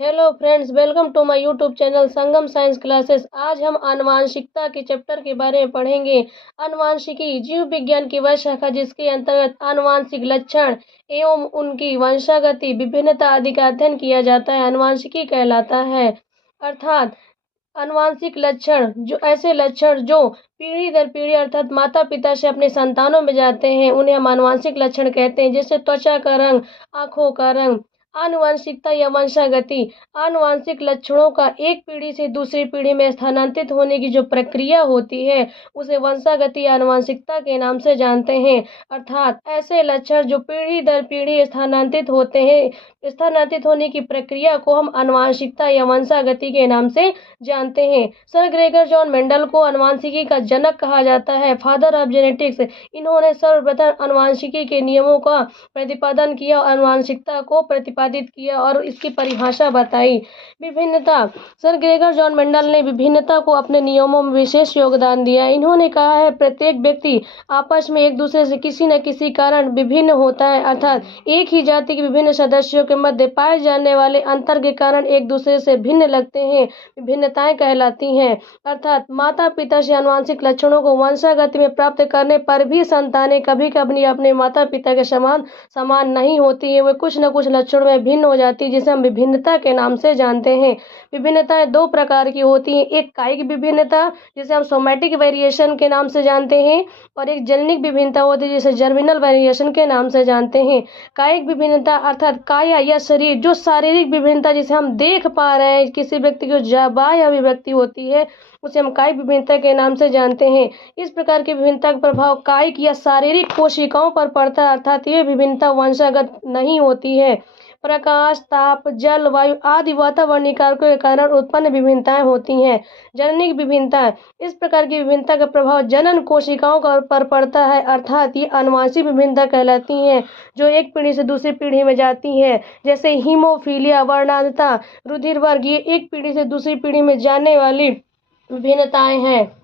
Hello friends, welcome to my YouTube channel Sangam science classes. आज हम आनुवांशिकता के चैप्टर के बारे में पढ़ेंगे। आनुवांशिकी जीव विज्ञान की वह शाखा जिसके अंतर्गत आनुवांशिक लक्षण एवं उनकी वंशागति विभिन्नता आदि का अध्ययन किया जाता है, आनुवांशिकी कहलाता है। अर्थात आनुवांशिक लक्षण जो ऐसे लक्षण जो पीढ़ी दर पीढ़ी अर्थात माता पिता से अपने संतानों में जाते हैं, उन्हें हम आनुवांशिक लक्षण कहते हैं। जैसे त्वचा का रंग, आंखों का रंग। आनुवांशिकता या वंशागति आनुवांशिक लक्षणों का एक पीढ़ी से दूसरी पीढ़ी में स्थानांतरित होने की जो प्रक्रिया होती है, उसे वंशागति या आनुवांशिकता के नाम से जानते हैं। अर्थात ऐसे लक्षण जो पीढ़ी दर पीढ़ी स्थानांतरित होते हैं, स्थानांतरित होने की प्रक्रिया को हम आनुवांशिकता या वंशागति के नाम से जानते हैं। सर ग्रेगर जॉन मेंडल को आनुवांशिकी का जनक कहा जाता है, फादर ऑफ जेनेटिक्स। इन्होंने सर्वप्रथम आनुवांशिकी के नियमों का प्रतिपादन किया, आनुवांशिकता को प्रतिपादित किया और इसकी परिभाषा बताई। विभिन्नता। सर ग्रेगर जॉन मेंडल ने विभिन्नता को अपने नियमों में विशेष योगदान दिया। इन्होंने कहा है, प्रत्येक व्यक्ति आपस में एक दूसरे से किसी न किसी कारण विभिन्न होता है। अर्थात एक ही जाति के विभिन्न सदस्यों के मध्य पाए जाने वाले अंतर के कारण एक दूसरे से भिन्न लगते हैं, विभिन्नताएं कहलाती हैं। अर्थात माता पिता से आनुवांशिक लक्षणों को वंशागति में प्राप्त करने पर भी संतानें कभी कभी अपने माता पिता के समान नहीं होती है, वे कुछ न कुछ लक्षणों में भिन्न हो जाती है, जिसे हम विभिन्नता के नाम से जानते हैं। विभिन्नताएं दो प्रकार की होती हैं, एक कायिक विभिन्नता जिसे हम सोमैटिक वेरिएशन के नाम से जानते हैं, और एक जननिक विभिन्नता होती है जिसे जर्मिनल वेरिएशन के नाम से जानते हैं। कायिक विभिन्नता अर्थात काया या शरीर, जो शारीरिक विभिन्नता जिसे हम देख पा रहे हैं, किसी व्यक्ति की बाह्य अभिव्यक्ति होती है, उसे हम कायिक विभिन्नता के नाम से जानते हैं। इस प्रकार की विभिन्नता का प्रभाव कायिक या शारीरिक कोशिकाओं पर पड़ता है, अर्थात ये विभिन्नता वंशागत नहीं होती है। प्रकाश, ताप, जल, वायु आदि वातावरणीय कारकों के कारण उत्पन्न विभिन्नताएं होती हैं। जननिक विभिन्नता। इस प्रकार की विभिन्नता का प्रभाव जनन कोशिकाओं पर पड़ता है, अर्थात ये आनुवांशिक विभिन्नता कहलाती हैं, जो एक पीढ़ी से दूसरी पीढ़ी में जाती है। जैसे हीमोफीलिया, वर्णांधता, रुधिर वर्ग, ये एक पीढ़ी से दूसरी पीढ़ी में जाने वाली विभिन्नताएं हैं।